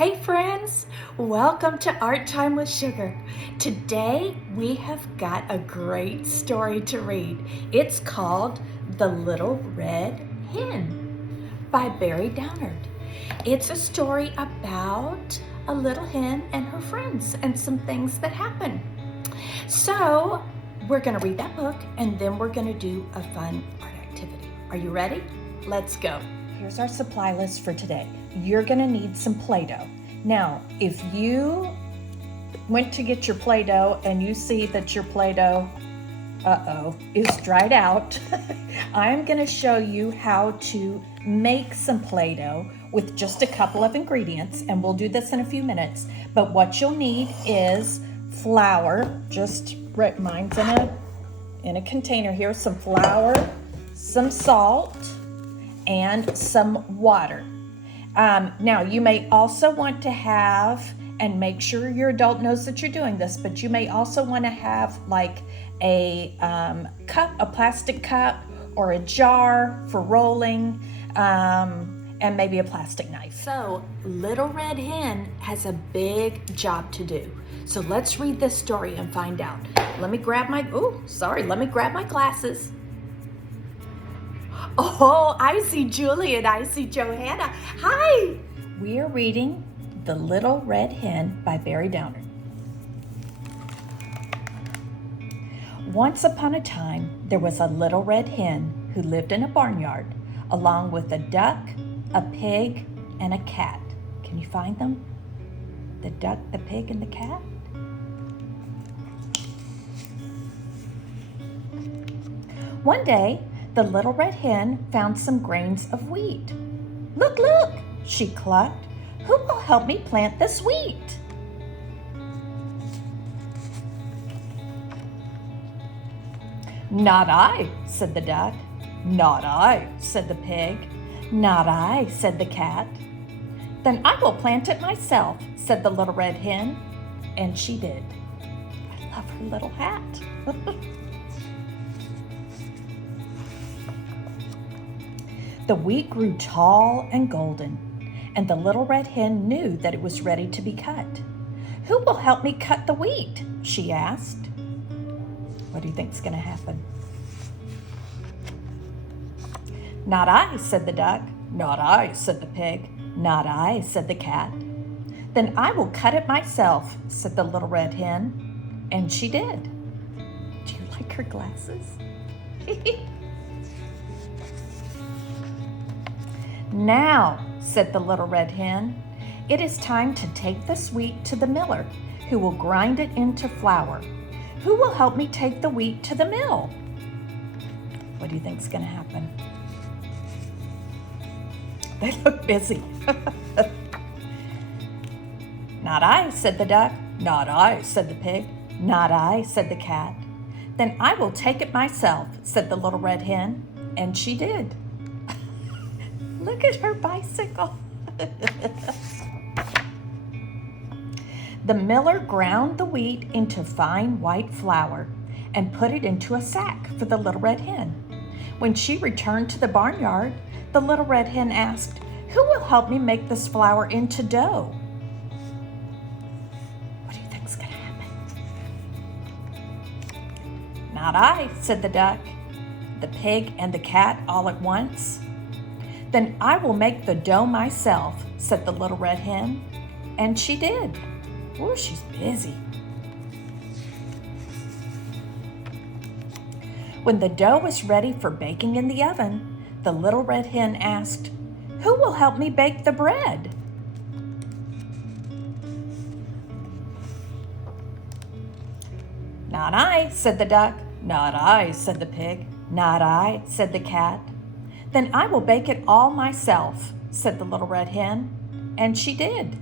Hey friends, welcome to Art Time with Sugar. Today we have got a great story to read. It's called The Little Red Hen by Barry Downard. It's a story about a little hen and her friends and some things that happen. So we're going to read that book and then we're going to do a fun art activity. Are you ready? Let's go. Here's our supply list for today. You're going to need some Play-Doh. Now, if you went to get your Play-Doh and you see that your Play-Doh, is dried out, I'm going to show you how to make some Play-Doh with just a couple of ingredients, and we'll do this in a few minutes. But what you'll need is flour, mine's in a container here, some flour, some salt, and some water. Now, you may also want to have, and make sure your adult knows that you're doing this, but you may also want to have like a cup, a plastic cup, or a jar for rolling, and maybe a plastic knife. So, Little Red Hen has a big job to do. So let's read this story and find out. Let me grab my glasses. Oh, I see Julie and I see Johanna. Hi! We are reading The Little Red Hen by Barry Downard. Once upon a time, there was a little red hen who lived in a barnyard, along with a duck, a pig, and a cat. Can you find them? The duck, the pig, and the cat? One day, the little red hen found some grains of wheat. Look, look, she clucked. Who will help me plant this wheat? Not I, said the duck. Not I, said the pig. Not I, said the cat. Then I will plant it myself, said the little red hen. And she did. I love her little hat. The wheat grew tall and golden, and the little red hen knew that it was ready to be cut. Who will help me cut the wheat? She asked. What do you think's going to happen? Not I, said the duck. Not I, said the pig. Not I, said the cat. Then I will cut it myself, said the little red hen. And she did. Do you like her glasses? Now, said the little red hen, it is time to take this wheat to the miller, who will grind it into flour. Who will help me take the wheat to the mill? What do you think's going to happen? They look busy. Not I, said the duck. Not I, said the pig. Not I, said the cat. Then I will take it myself, said the little red hen. And she did. Look at her bicycle. The miller ground the wheat into fine white flour and put it into a sack for the little red hen. When she returned to the barnyard, the little red hen asked, Who will help me make this flour into dough? What do you think's going to happen? Not I, said the duck, the pig, and the cat all at once. Then I will make the dough myself, said the little red hen. And she did. Oh, she's busy. When the dough was ready for baking in the oven, the little red hen asked, Who will help me bake the bread? Not I, said the duck. Not I, said the pig. Not I, said the cat. Then I will bake it all myself, said the little red hen. And she did.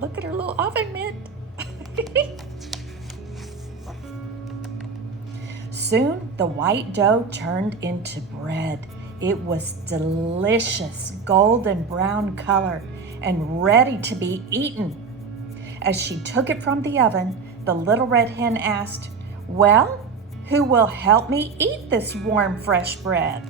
Look at her little oven mitt. Soon the white dough turned into bread. It was delicious, golden brown color and ready to be eaten. As she took it from the oven, the little red hen asked, Well, who will help me eat this warm, fresh bread?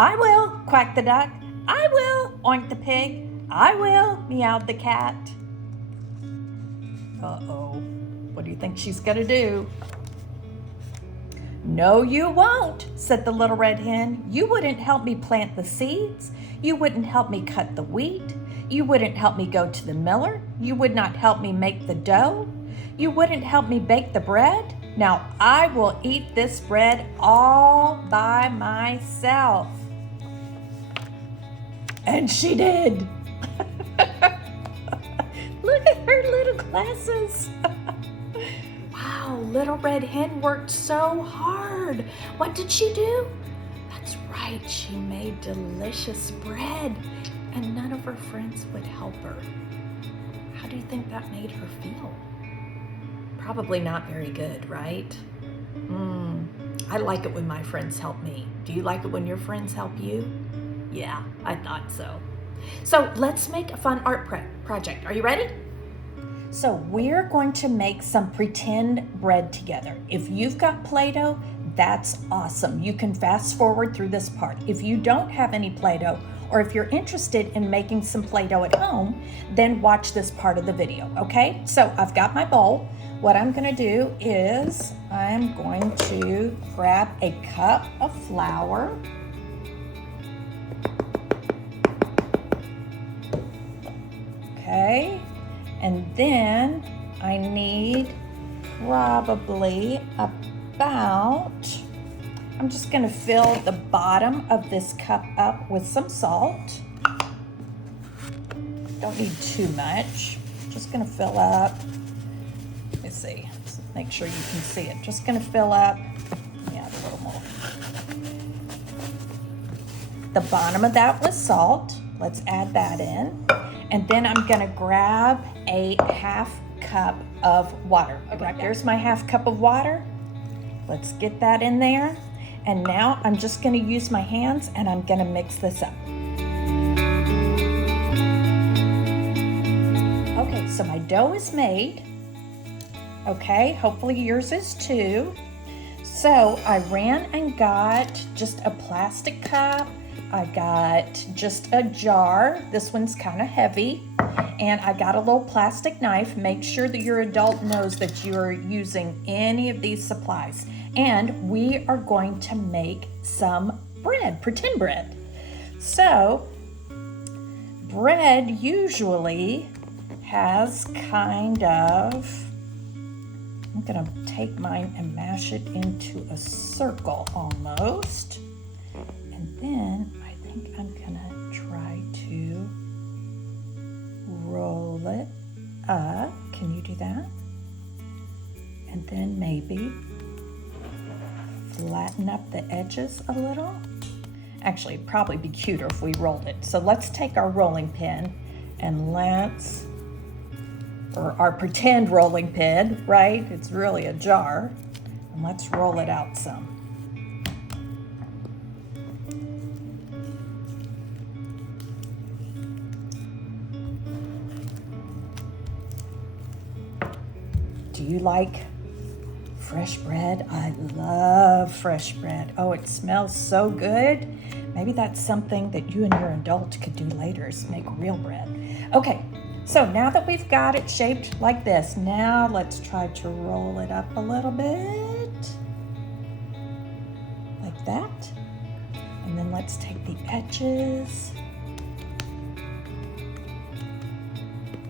I will, quacked the duck. I will, oinked the pig. I will, meowed the cat. Uh-oh, what do you think she's gonna do? No, you won't, said the little red hen. You wouldn't help me plant the seeds. You wouldn't help me cut the wheat. You wouldn't help me go to the miller. You would not help me make the dough. You wouldn't help me bake the bread. Now I will eat this bread all by myself. And she did. Look at her little glasses. Wow, Little Red Hen worked so hard. What did she do? That's right, she made delicious bread, and none of her friends would help her. How do you think that made her feel? Probably not very good, right? I like it when my friends help me. Do you like it when your friends help you? Yeah, I thought so. So let's make a fun art project. Are you ready? So we're going to make some pretend bread together. If you've got Play-Doh, that's awesome. You can fast forward through this part. If you don't have any Play-Doh, or if you're interested in making some Play-Doh at home, then watch this part of the video, okay? So I've got my bowl. What I'm gonna do is I'm going to grab a cup of flour. Okay, and then I need probably about, I'm just gonna fill the bottom of this cup up with some salt. Don't need too much. Just gonna fill up, let me see, just make sure you can see it. Just gonna fill up, yeah, a little more. The bottom of that was salt. Let's add that in. And then I'm gonna grab a half cup of water. Okay, there's my half cup of water. Let's get that in there. And now I'm just gonna use my hands and I'm gonna mix this up. Okay, so my dough is made. Okay, hopefully yours is too. So I ran and got just a plastic cup. I got just a jar. This one's kind of heavy. And I got a little plastic knife. Make sure that your adult knows that you're using any of these supplies. And we are going to make some bread, pretend bread. So, bread usually has kind of, I'm gonna take mine and mash it into a circle almost. And then I think I'm gonna try to roll it up. Can you do that? And then maybe flatten up the edges a little. Actually, it'd probably be cuter if we rolled it. So let's take our rolling pin and let's, or our pretend rolling pin, right? It's really a jar. And let's roll it out some. Do you like fresh bread? I love fresh bread. Oh, it smells so good. Maybe that's something that you and your adult could do later, is make real bread. Okay, so now that we've got it shaped like this, now let's try to roll it up a little bit. Like that. And then let's take the edges.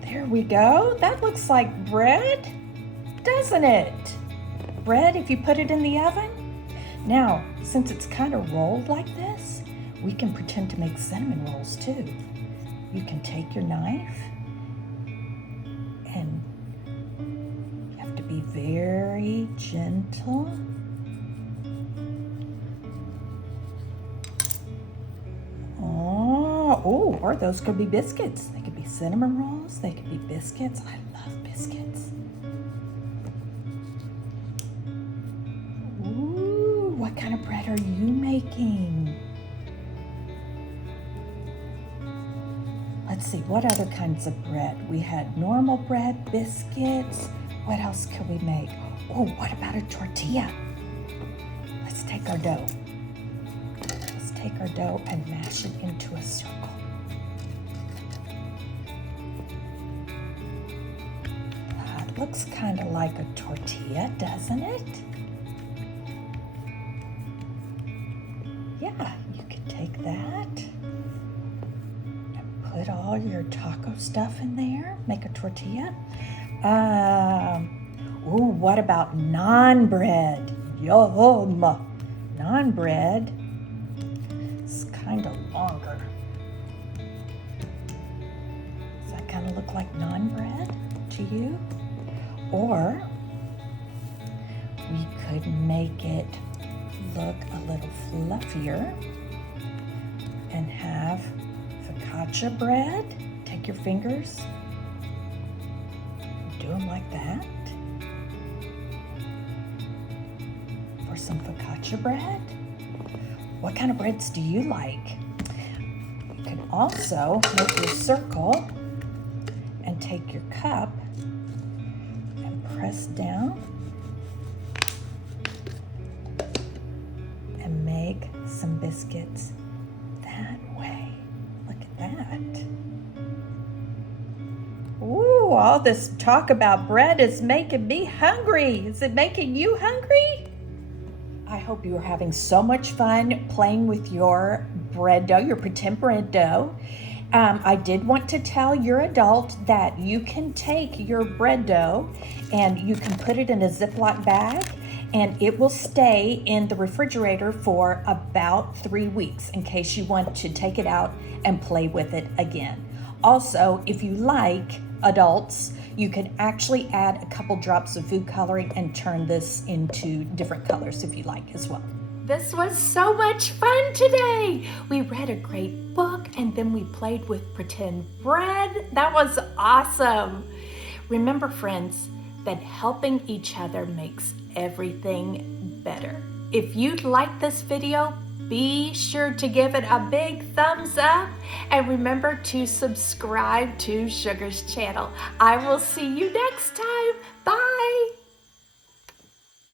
There we go. That looks like bread, doesn't it? Bread if you put it in the oven. Now, since it's kind of rolled like this, we can pretend to make cinnamon rolls too. You can take your knife and you have to be very gentle. Oh, or those could be biscuits. They could be cinnamon rolls. They could be biscuits. I love biscuits. Ooh, what kind of bread are you making? Let's see, what other kinds of bread? We had normal bread, biscuits. What else could we make? Oh, what about a tortilla? Let's take our dough. Let's take our dough and mash it into a circle. That looks kind of like a tortilla, doesn't it? Yeah, you can take that and put all your taco stuff in there, make a tortilla. Ooh, what about naan bread? Yum! Naan bread is kind of longer. Does that kind of look like naan bread to you? Or we could make it look a little fluffier and have focaccia bread. Take your fingers, do them like that. For some focaccia bread. What kind of breads do you like? You can also make your circle and take your cup and press down and make some biscuits that way. Look at that. Ooh, all this talk about bread is making me hungry. Is it making you hungry? I hope you are having so much fun playing with your bread dough, your pretend bread dough. I did want to tell your adult that you can take your bread dough and you can put it in a Ziploc bag and it will stay in the refrigerator for about 3 weeks in case you want to take it out and play with it again. Also, if you like, adults, you can actually add a couple drops of food coloring and turn this into different colors if you like as well. This was so much fun today. We read a great book and then we played with pretend bread. That was awesome. Remember, friends, that helping each other makes everything better. If you like this video, be sure to give it a big thumbs up and remember to subscribe to Sugar's channel. I will see you next time. Bye.